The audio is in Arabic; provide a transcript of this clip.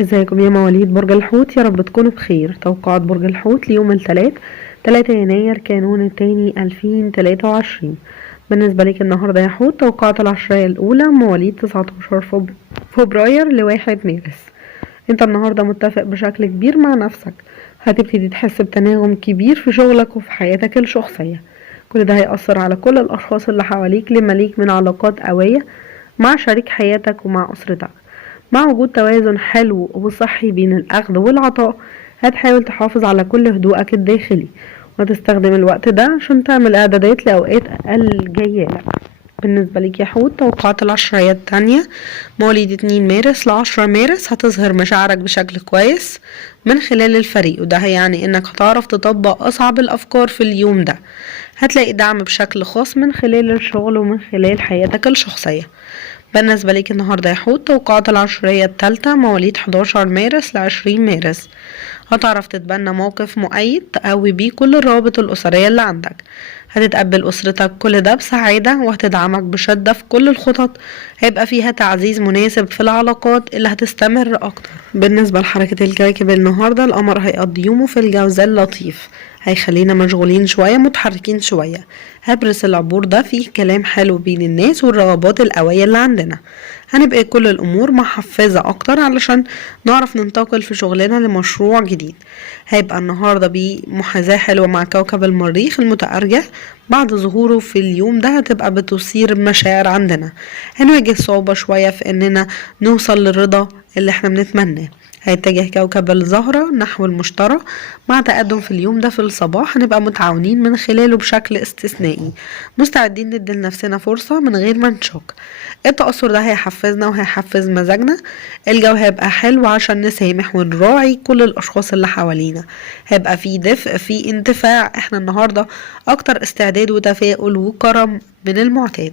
ازيكم يا مواليد برج الحوت؟ يا رب تكونوا بخير. توقعات برج الحوت ليوم الثلاث 3 يناير كانون التاني 2023. بالنسبة لك النهاردة يا حوت، توقعات العشرية الأولى مواليد 19 فبراير لواحد مارس. انت النهاردة متفق بشكل كبير مع نفسك، هتبتدي تحس بتناغم كبير في شغلك وفي حياتك الشخصية. كل ده هيأثر على كل الأشخاص اللي حواليك لما ليك من علاقات قوية مع شريك حياتك ومع أسرتك. مع وجود توازن حلو وصحي بين الأخذ والعطاء، هتحاول تحافظ على كل هدوءك الداخلي، وتستخدم الوقت ده عشان تعمل إعدادات لأوقات أقل جايالك. بالنسبة لك يا حوت، توقعات العشرية التانية مواليد 2 مارس ل10 مارس، هتظهر مشاعرك بشكل كويس من خلال الفريق، وده هيعني انك هتعرف تطبق أصعب الأفكار في اليوم ده. هتلاقي دعم بشكل خاص من خلال الشغل ومن خلال حياتك الشخصية. بالنسبة ليك النهاردة يا حوت، توقعات العشرية التالتة مواليد 11 مارس ل20 مارس، هتعرف تتبنى موقف مؤيد تقوي بيه كل الروابط الأسرية اللي عندك. هتتقبل أسرتك كل ده بسعادة، وهتدعمك بشدة في كل الخطط. هيبقى فيها تعزيز مناسب في العلاقات اللي هتستمر أكتر. بالنسبة لحركة الكواكب النهاردة، القمر هيقضي يومه في الجوزاء اللطيف، هيخلينا مشغولين شوية متحركين شوية. هبرس العبور ده فيه كلام حلو بين الناس والرغبات القوية اللي عندنا. هنبقى كل الأمور محفزة أكتر علشان نعرف ننتقل في شغلنا لمشروع جديد. هيبقى النهاردة بمحاذاة حلوة مع كوكب المريخ المتأرجح، بعد ظهوره في اليوم ده هتبقى بتثير مشاعر عندنا. هنواجه صعوبة شوية في اننا نوصل للرضا اللي احنا بنتمناه. هيتجه كوكب الزهرة نحو المشتري، مع تقدم في اليوم ده في الصباح هنبقى متعاونين من خلاله بشكل استثنائي، مستعدين ندي لنفسنا فرصة من غير ما نشك. التأثر ده هيحفزنا وهيحفز مزاجنا. الجو هيبقى حلو عشان نسامح ونراعي كل الأشخاص اللي حوالينا. هيبقى في دفء، في اندفاع. احنا النهاردة أكتر استعداد وتفاؤل وكرم من المعتاد.